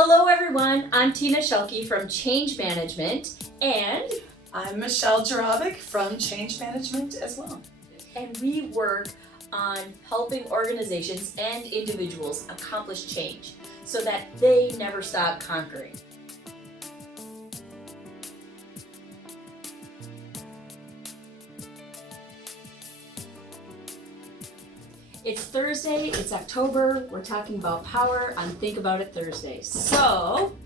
Hello everyone, I'm Tina Shelke from Change Management and I'm Michelle Jarabic from Change Management as well. And we work on helping organizations and individuals accomplish change so that they never stop conquering. It's Thursday, it's October, we're talking about power on Think About It Thursdays. So,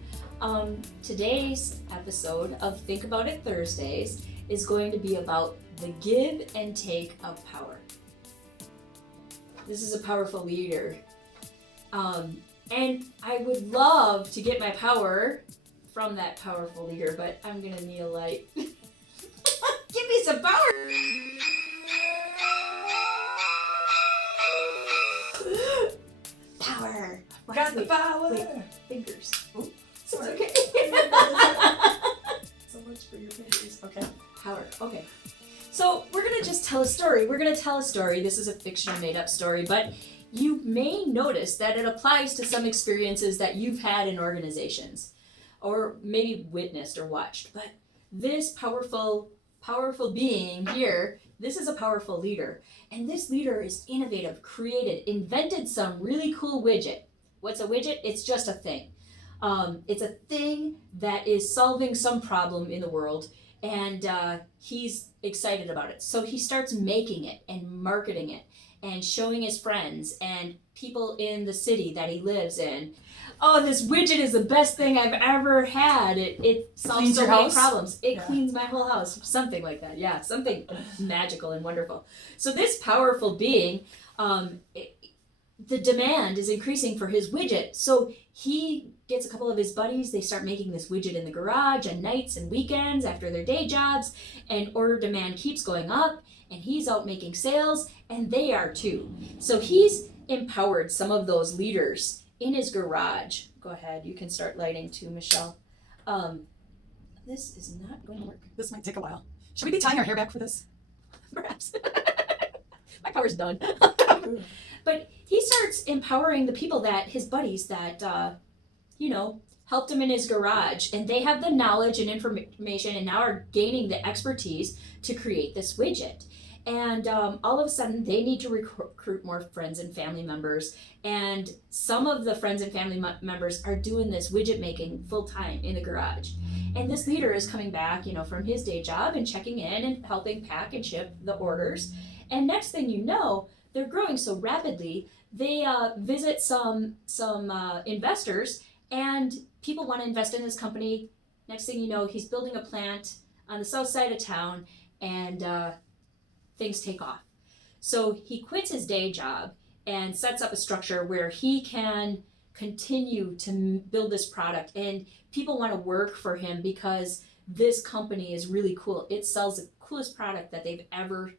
today's episode of Think About It Thursdays is going to be about the give and take of power. This is a powerful leader. And I would love to get my power from that powerful leader, but I'm gonna need a light. Give me some power! Power. Got the power. Wait, fingers. Ooh, sorry. Okay. So much for your fingers. Okay. Power. Okay. So we're gonna just tell a story. We're gonna tell a story. This is a fictional, made-up story, but you may notice that it applies to some experiences that you've had in organizations, or maybe witnessed or watched. But this powerful being here, this is a powerful leader. And this leader is innovative, created, invented some really cool widget. What's a widget? It's just a thing. It's a thing that is solving some problem in the world, and he's excited about it. So he starts making it and marketing it and showing his friends and people in the city that he lives in. Oh, this widget is the best thing I've ever had. It solves so many problems. It cleans my whole house. Something like that. Yeah, something magical and wonderful. So this powerful being, the demand is increasing for his widget. So he gets a couple of his buddies. They start making this widget in the garage on nights and weekends after their day jobs. And order demand keeps going up. And he's out making sales. And they are too. So he's empowered some of those leaders in his garage. Go ahead, you can start lighting too, Michelle. This is not going to work. This might take a while. Should we be tying our hair back for this? Perhaps. My power's done. But he starts empowering the people that, his buddies that, helped him in his garage. And they have the knowledge and information and now are gaining the expertise to create this widget. And all of a sudden, they need to recruit more friends and family members. And some of the friends and family members are doing this widget making full time in the garage. And this leader is coming back, from his day job and checking in and helping pack and ship the orders. And next thing you know, they're growing so rapidly, they visit some investors, and people want to invest in this company. Next thing you know, he's building a plant on the south side of town, and things take off. So he quits his day job and sets up a structure where he can continue to build this product, and people want to work for him because this company is really cool. It sells the coolest product that they've ever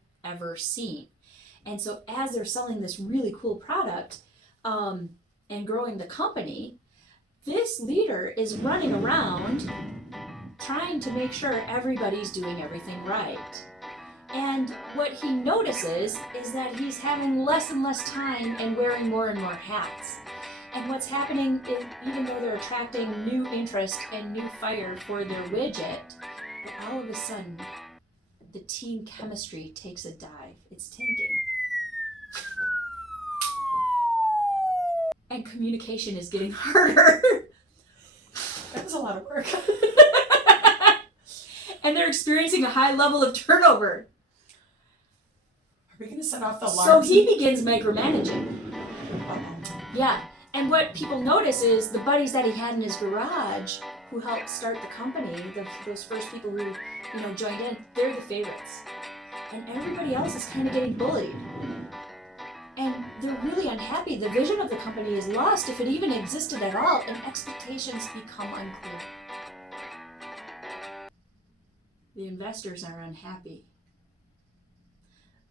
seen. And so as they're selling this really cool product and growing the company, this leader is running around trying to make sure everybody's doing everything right. And what he notices is that he's having less and less time and wearing more and more hats. And what's happening is, even though they're attracting new interest and new fire for their widget, but all of a sudden, the team chemistry takes a dive. It's tanking. And communication is getting harder. That was a lot of work. And they're experiencing a high level of turnover. Are we going to set off the alarm? So he begins micromanaging. Yeah, and what people notice is the buddies that he had in his garage who helped start the company, those first people who, joined in, they're the favorites. And everybody else is kind of getting bullied. And they're really unhappy. The vision of the company is lost, if it even existed at all, and expectations become unclear. The investors are unhappy.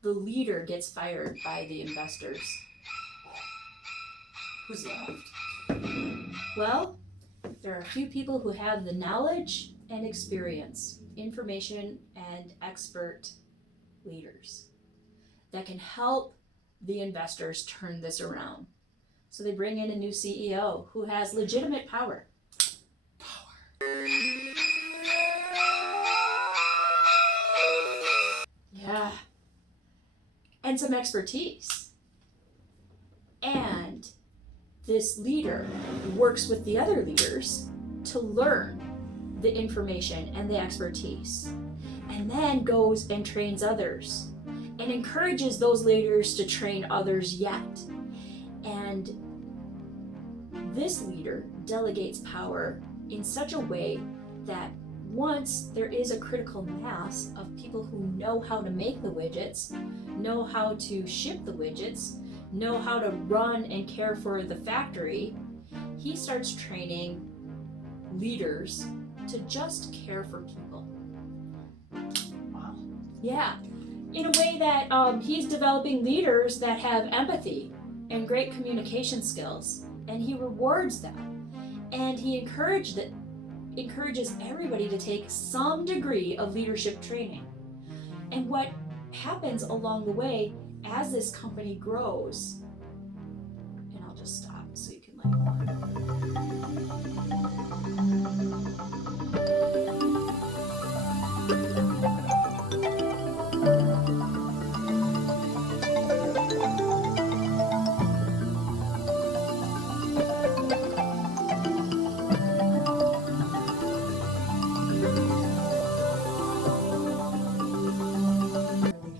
The leader gets fired by the investors. Who's left? Well, there are a few people who have the knowledge and experience, information and expert leaders that can help the investors turn this around. So they bring in a new CEO who has legitimate power. Yeah. And some expertise. And this leader works with the other leaders to learn the information and the expertise, and then goes and trains others and encourages those leaders to train others yet. And this leader delegates power in such a way that once there is a critical mass of people who know how to make the widgets, know how to ship the widgets, know how to run and care for the factory, he starts training leaders to just care for people. Wow. Yeah, in a way that he's developing leaders that have empathy and great communication skills, and he rewards them, and he encourages everybody to take some degree of leadership training. And what happens along the way as this company grows, and I'll just stop so you can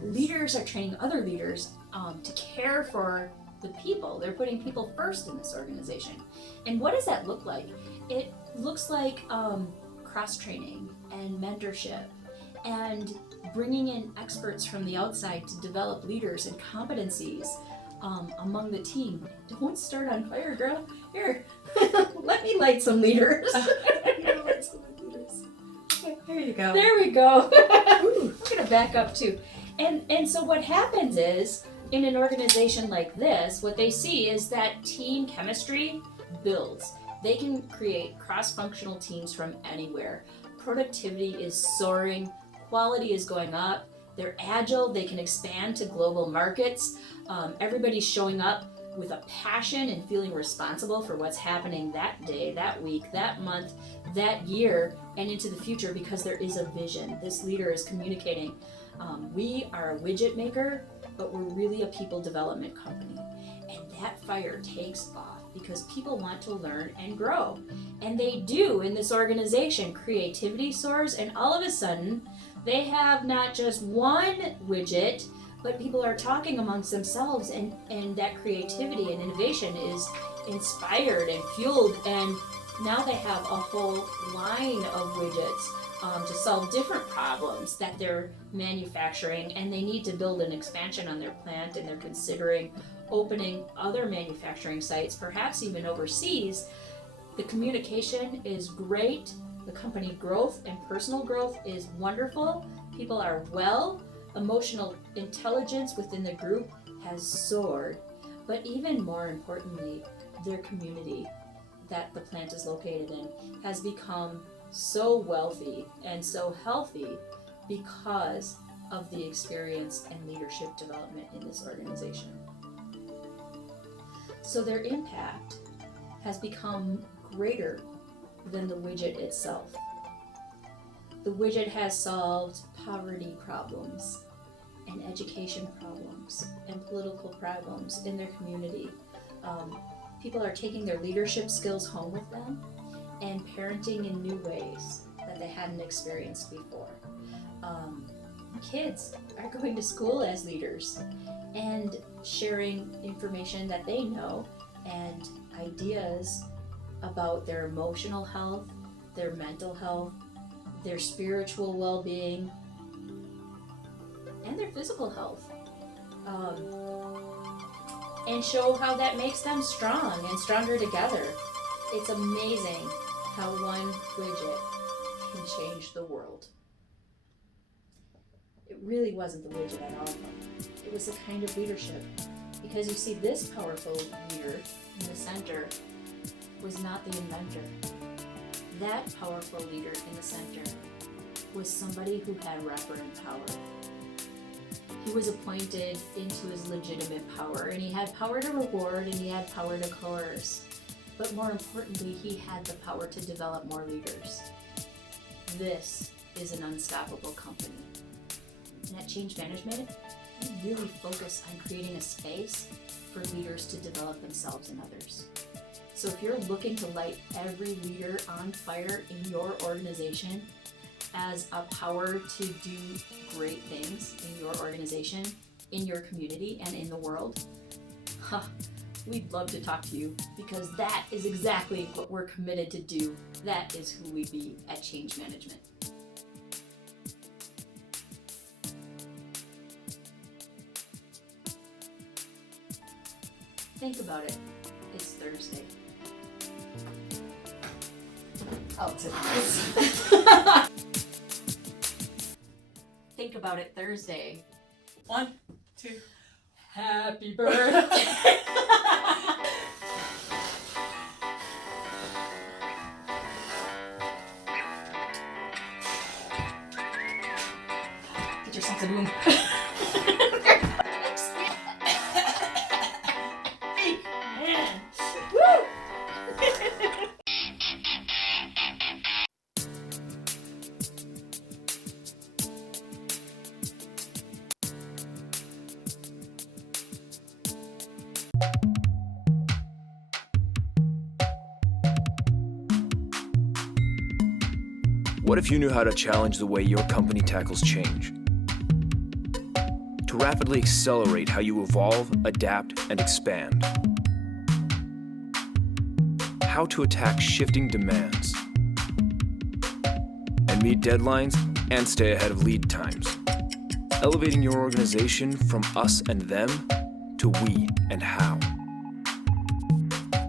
leaders are training other leaders to care for the people. They're putting people first in this organization. And what does that look like? It looks like cross-training and mentorship and bringing in experts from the outside to develop leaders and competencies among the team. Don't start on fire, girl. Here, let me light some leaders. There you go. There we go. I'm gonna back up too. And so what happens is, in an organization like this, what they see is that team chemistry builds. They can create cross-functional teams from anywhere. Productivity is soaring, quality is going up, they're agile, they can expand to global markets. Everybody's showing up with a passion and feeling responsible for what's happening that day, that week, that month, that year, and into the future, because there is a vision. This leader is communicating. We are a widget maker, but we're really a people development company. And that fire takes off because people want to learn and grow. And they do in this organization. Creativity soars, and all of a sudden, they have not just one widget, but people are talking amongst themselves, and that creativity and innovation is inspired and fueled, and now they have a whole line of widgets to solve different problems that they're manufacturing, and they need to build an expansion on their plant, and they're considering opening other manufacturing sites, perhaps even overseas. The communication is great, the company growth and personal growth is wonderful, people are well, emotional intelligence within the group has soared, but even more importantly, their community that the plant is located in has become so wealthy and so healthy because of the experience and leadership development in this organization. So their impact has become greater than the widget itself. The widget has solved poverty problems and education problems and political problems in their community. People are taking their leadership skills home with them and parenting in new ways that they hadn't experienced before. Kids are going to school as leaders and sharing information that they know and ideas about their emotional health, their mental health, their spiritual well-being, and their physical health. And show how that makes them strong and stronger together. It's amazing how one widget can change the world. It really wasn't the widget at all, though. It was the kind of leadership. Because you see, this powerful leader in the center was not the inventor. That powerful leader in the center was somebody who had referent power. He was appointed into his legitimate power, and he had power to reward and he had power to coerce. but more importantly, he had the power to develop more leaders. This is an unstoppable company. And at Change Management, we really focus on creating a space for leaders to develop themselves and others. So if you're looking to light every leader on fire in your organization as a power to do great things in your organization, in your community, and in the world, we'd love to talk to you, because that is exactly what we're committed to do. That is who we be at Change Management. Think about it. It's Thursday. I'll take this. Think about it Thursday. 1, 2. Happy birthday. Get yourself to boom. Man. Woo! What if you knew how to challenge the way your company tackles change? To rapidly accelerate how you evolve, adapt, and expand. How to attack shifting demands. And meet deadlines and stay ahead of lead times. Elevating your organization from us and them to we and how.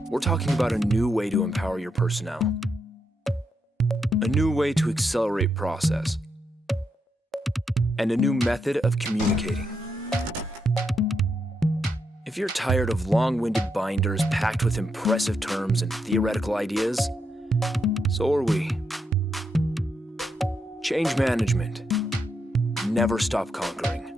We're talking about a new way to empower your personnel. A new way to accelerate process, and a new method of communicating. If you're tired of long-winded binders packed with impressive terms and theoretical ideas, so are we. Change management. Never stop conquering.